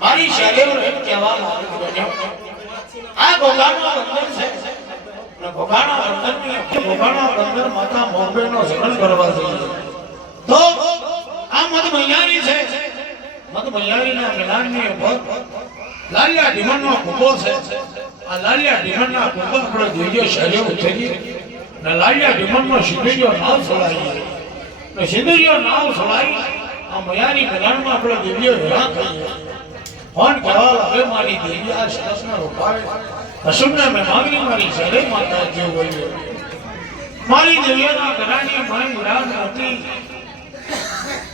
મારી શરીર એમ કહેવા આ ગોગાનો બંદર છે ને ગોગાના બંદર માતા મોંબેનો જન્મ કરવા જોઈએ તો આ મત મૈયારી છે મત મૈયારીના મેદાનની ઉપર લાલિયા ઢીમણનો કુંભો છે આ લાલિયા ઢીમણના કુંભો આપણે જોઈએ શરીર ઉઠીએ ને લાલિયા ઢીમણનો સિંધુજો નાવ છોડાઈએ ને સિંધુજો નાવ છોડાઈ આ મૈયારી મેદાનમાં આપણે દેવીઓ હેરા થઈએ કોણ કહેવા લાગે મારી દેવી આ સરસના રૂપાએ કશુમને મેં માગણી મારી શરીર માતા જે બોલ્યો મારી દેવીઓના ઘરાની મારી વિરાટ હતી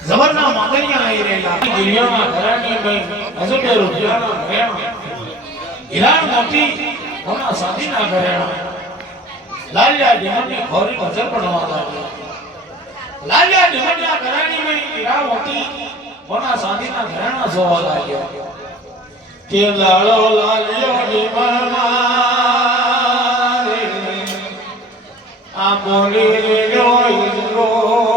જબરના માગણીયા આવી રહેલા દેવીઓના ઘરાની મેં હજુ બે રૂપિયાના ઘરેણા હિરાણ મોતી હોના સાધીના ઘરેણા લાલિયા ઢીમણની ખોરી નજર પડવા લાગી લાલિયા ઢીમણના ઘરાની મેં હિરાણ મોતી હોના સાધીના ઘરેણા જોવા લાગ્યો કે લાલો લાલિયો ઢીમણમાં આ બોલી રોય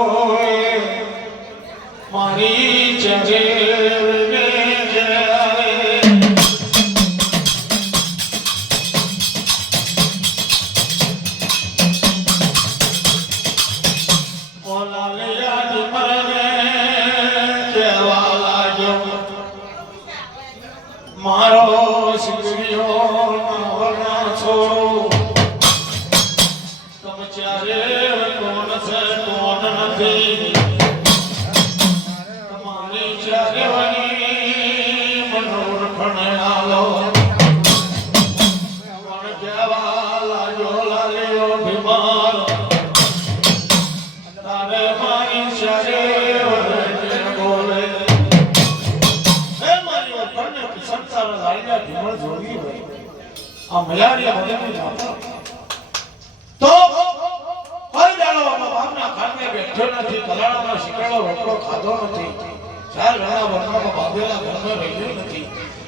મારી ચરેને જાય બોલાલિયા ઢીમણને કહેવા લાગ્યો મારો સિંગરિયો નાવના છોડો તમે ચારે કોણ છે કોણ નથી તમારી ચારે વની મનોર ખણાલો કોણ કહેવા લાગ્યો લાલિયો બીમાર તારે મારી ચારે વની બોલે સંસાર લાલિયા ઢીમણ જોડી હોય આ મયારિયા બધાને જાણો તો કોઈ દાડો બાપના ખાને બેઠો નથી કલાણામાં શીખેલો રોટલો ખાધો નથી ચાર ઘણા વર્ણમાં બાંધેલા ઘરમાં રહ્યો નથી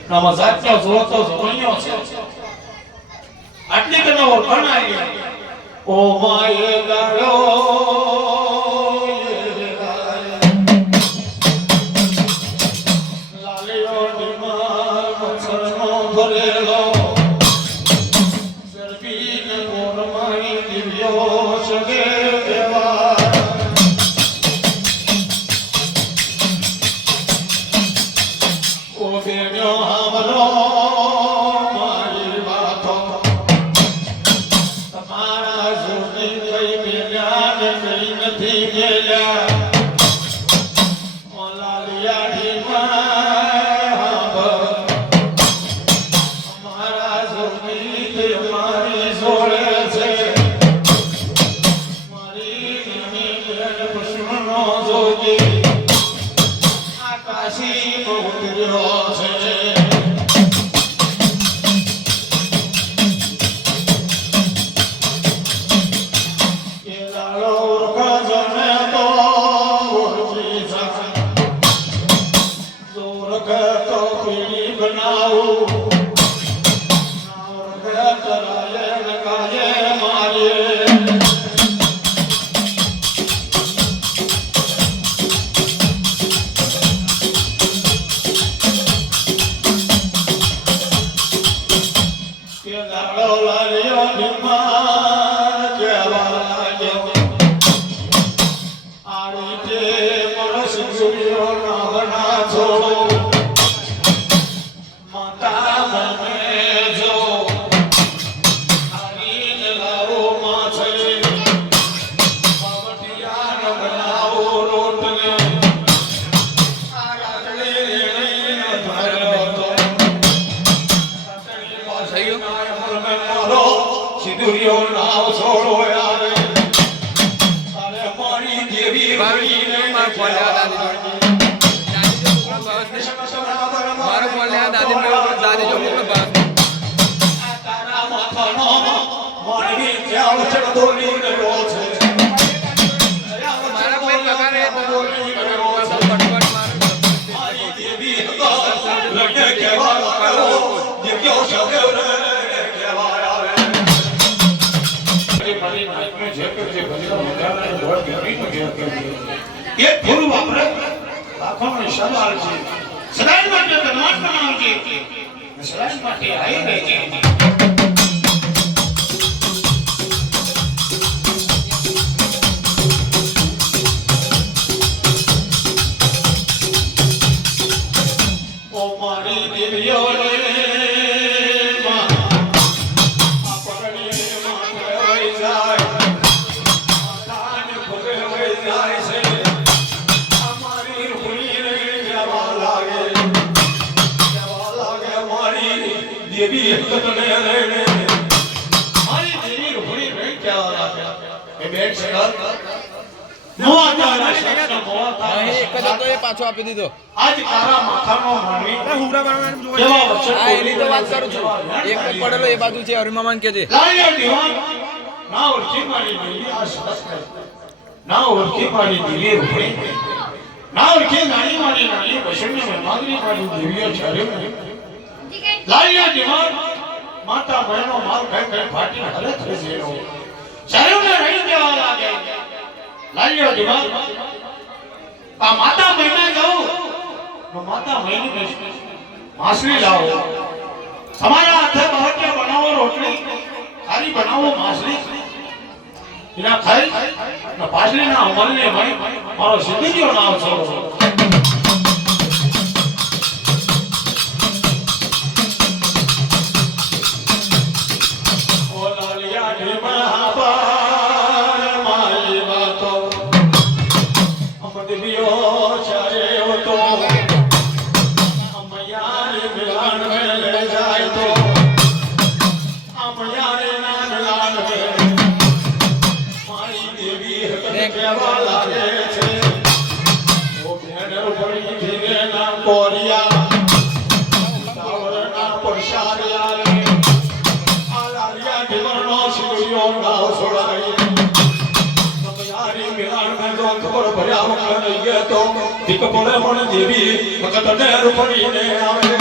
નામાં જાત્યો જોવો તો જમણ્યો છે આટલી કનો ઓળખાણ આવી ઓ માયે ગાડો ભૂગ્યો સદેવ રે કહેવાય આવે મારી નાતને જે કરજે ભજન મજાના જોડ ગરીનું જે કરજે એ ગુરુ વાપરે આંખોને સંભાળ છે સદાય માટે ધનવાન બનાવજે સદાય માટે આવી રહેજે ઓ મારી દેવીઓ રે માં આ પગડી માં વઈ જાય તાન ભગે વઈ જાય છે આ મારી રૂણી રે જવા લાગે મારી દેવી તને રે મારી દેવી રૂણી રે જવા લાગે એ બેટ સગર મોવા તારા શબ્દ મોવા તારા એક જ હતો એ પાછો આપી દીધો આજ તારા માથાનો માનવી હુરા બનાવવાનું જોવા કેવા વચન હા એની તો વાત કરું છું એક જ પડેલો એ બાજુ છે હરિમામાન કે છે લાયા દીવાન ના ઓળખી મારી દેવી આ શાસ્ત્ર ના ઓળખી મારી દેવી રૂપે ના ઓળખી નાની નાની વસણની મહેમાનની મારી દેવીઓ ચાલે લાયા દીવાન માતા બહેનો માલ કઈ ફાટી હલે થઈ જેનો ચાલ્યોને રહી દેવા લાગે લાયા દીવાન આ માતા મહિના જાઓ તો માતા મહિની માસલી લાવો તમારા હાથે બહાટિયા બનાવો રોટલી ખાલી બનાવો માસલી એના ખાઈ ને પાછલીના અમલને ભાઈ મારો સિદ્ધિજીઓ નામ છો ઓ લાલિયા ઢીમણા બાર મારી વાતો અમદિયો ચારે તો અમયારી મિલાન મે લે જાય તો અમયારી ના મિલાન મે મારી દેવી હકત કેવા લાગે છે ઓ ભેણર પડી ધીરે ના કોરિયા સાવરના પરસારિયા રે આ લાલિયા ઢીમરનો સિરિયો નાવ છોડાઈ અમયારી મિલાન મે જો ખબર ભર્યા વગર ગયે તો દીક પડે પણ દેવી વખત ને રૂપડીને આવે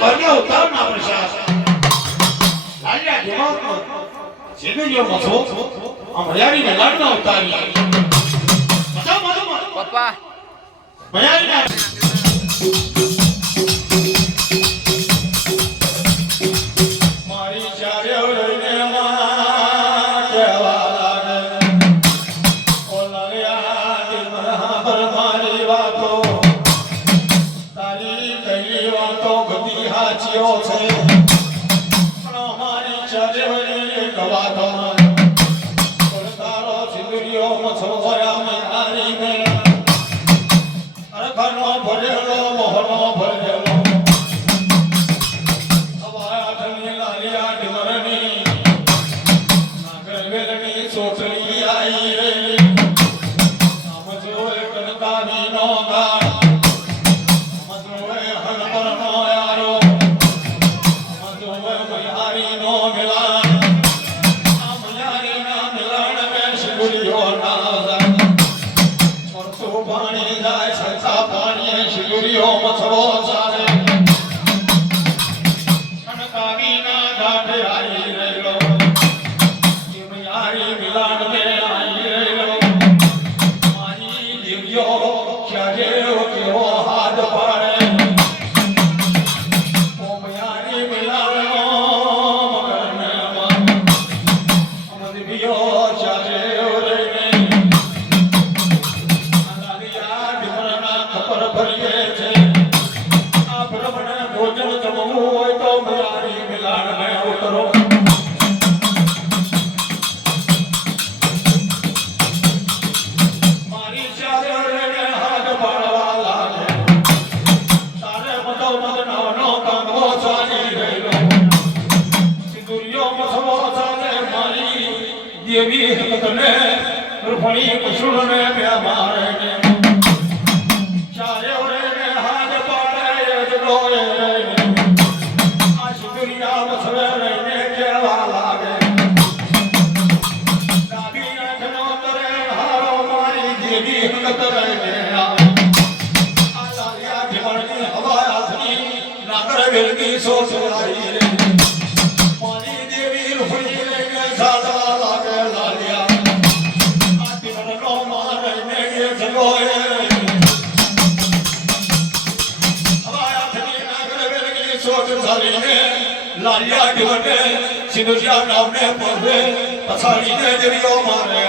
કર્યા ઉતારના પ્રસાદ લાલ્યા દેવાનો જીગજો મથો આ મયારીને લાડના ઉતારી પપ્પા મયારીના મારી ચારે લઈને માં કેવા લાગે ઓ લાલ્યા દિલમાં પર મારી વાતો તારી કઈ વાતો બધી હાચીઓ છે પણ અમારી ચારે લઈને ગવાતો પણ તારો સિંદુરિયો મથો ભયા મારી મે અરખનો ભરેલો મોહનો ભરેલો અવાયાની લાલિયા ઢમરની નાગરવેલની સોટલી આઈ રે નામ જોય કનકાની નો ગાળ મજોય હણપરનો યારો મજોય મયારી નો મિલાન આ મયારી ના મિલાન મે શિગુરિયો ના પરસો પાણી જાય છછા પાણી શિગુરિયો મથરો ચાલે કનકાવીના ઘાટે આઈ રહેલો એ મયારી મિલાન મે આઈ રહેલો મારી દેવ્યો ક્યારે કેવો હાથ પાડે ઓ મયારી મિલાનો મગરને અમદ ભિયો ચાલે રહીને લાલિયા ઢીમરના ખબર ભરીએ છે આ બ્રહ્મણ ભોજન જમવું હોય તો મયારી મિલાન મે ઉતરો મારી ચારે રહીને હાથ પાડવા લાગે તારે મતો મદનો કાંગો ચાલી રહેલો સિંદુરિયો મથવો ચાલે મારી દેવી હકતને રૂપણી કુશુળને બે મારે ચારે રહીને હાથ પાડે જડોએ આ સિંદુરિયા મથવે રહીને કેવા લાગે ડાબી આંખનો તરે હારો દેવી હકત રહે આ લાલિયા જીવનની હવા હાથની નાકર વેલની સોચ આવી રે મારી દેવી રૂહી રે સાદા લાગે લાલિયા આ જીવનનો મારે ને જગોએ હવા હાથની નાકર વેલની સોચ ચાલીને લાલિયા જીવને સિંધુજા નામને પરવે પછાડીને દેવીઓ મારે